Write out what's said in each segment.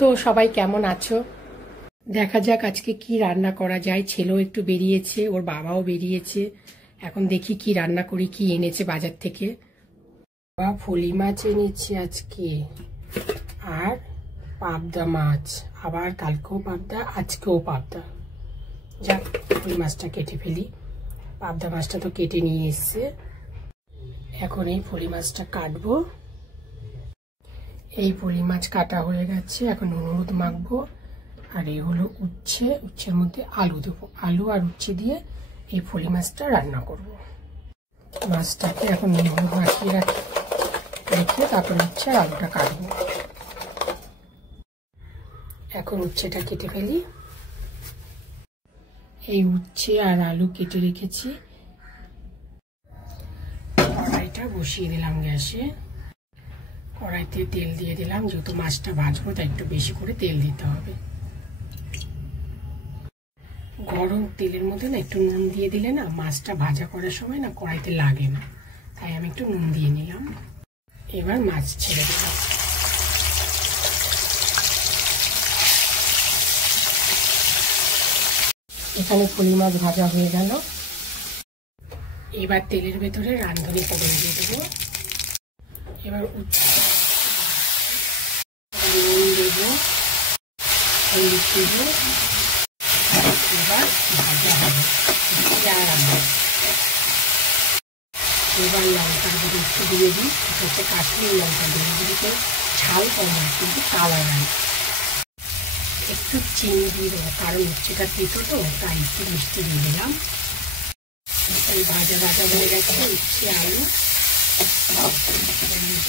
তো সবাই কেমন আছো? দেখা যাক আজকে কি রান্না করা যায়। ছেলেও একটু বেরিয়েছে, ওর বাবাও বেরিয়েছে। এখন দেখি কি রান্না করি, কি এনেছে বাজার থেকে। বাবা ফলি মাছ এনেছে আজকে, আর পাবদা মাছ। আবার কালকেও পাবদা, আজকেও পাবদা। যাক, ফলি মাছটা কেটে ফেলি। পাবদা মাছটা তো কেটে নিয়ে এসছে। এখন এই ফলি মাছটা কাটবো। এই ফলি মাছ কাটা হয়ে গেছে, এখন হলুদ মাখবো। আর এই হলো উচ্ছে, উচ্ছের মধ্যে আলু দেবো। আলু আর উচ্ছে দিয়ে এই ফলি মাছটা রান্না করব। মাছটাকে এখন হলুদ মাখিয়ে রেখে তারপর উচ্ছে আর আলুটা কাটবো। এখন উচ্ছেটা কেটে ফেলি। এই উচ্ছে আর আলু কেটে রেখেছি। কড়াইটা বসিয়ে দিলাম গ্যাসে। কড়াইতে তেল দিয়ে দিলাম, যেহেতু মাছটা ভাজবো তাই একটু বেশি করে তেল দিতে হবে। গরম তেলের মধ্যে না একটু নুন দিয়ে দিলে না মাছটা ভাজা করার সময় না কড়াইতে লাগে না, তাই আমি একটু নুন দিয়ে নিলাম। এবার মাছ ছেড়ে দিলাম। এখানে ফলি মাছ ভাজা হয়ে গেল। এবার তেলের ভেতরে রাঁধুনি ফোড়ন দিয়ে দেবো। এবার নুন দেবো, হলুদ দেবো। এবার ভাজা হবে। এবার লঙ্কার গুঁড়ো একটু দিয়ে দিই, হচ্ছে কাশ্মীরি লঙ্কা গুঁড়ো, ঝাল কম হয় কিন্তু কালার হয়। একটু চিনি দিয়ে দেবো, কারণ উচ্ছেটা তেতো তো, তাই একটু মিষ্টি দিয়ে দিলাম। এই ভাজা ভাজা হয়ে গেছে উচ্ছে আলু।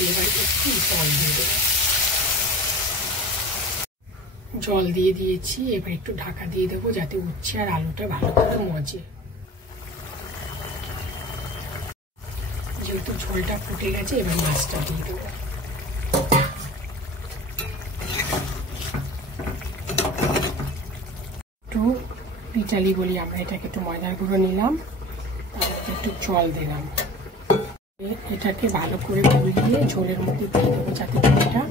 এবার একটু জল দিয়ে দেবো। জল দিয়ে দিয়েছি। এবার একটু ঢাকা দিয়ে দেবো যাতে উচ্ছে আর আলুটা ভালো করে মজে। যেহেতু ঝোলটা ফুটে গেছে, এবার মাছটা দিয়ে দেবো। একটু পিটালি বলি আমরা এটাকে, একটু ময়দার গুঁড়ো নিলাম, তারপর একটু জল দিলাম। এটাকে ভালো করে গুলিয়ে ঝোলের মধ্যে দিয়ে দেবো যাতে ঝোলটা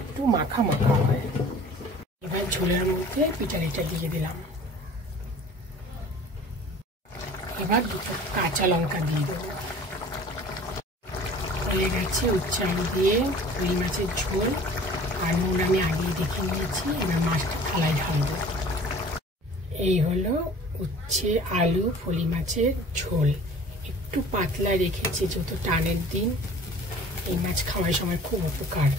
একটু মাখা মাখা হয়। এবার ঝোলের মধ্যে পিটালিটা দিয়ে দিলাম। এবার দুটো কাঁচা লঙ্কা দিয়ে দেবো। হয়ে গেছে উচ্ছে আলু দিয়ে ফলি মাছের ঝোল। আর নুন আমি আগেই দেখে নিয়েছি। এবার মাছটা থালায় ঢালবো। এই হলো উচ্ছে আলু ফলি মাছের ঝোল। একটু পাতলা রেখেছি, যত টানের দিন এই মাছ খাওয়ার সময় খুব উপকার।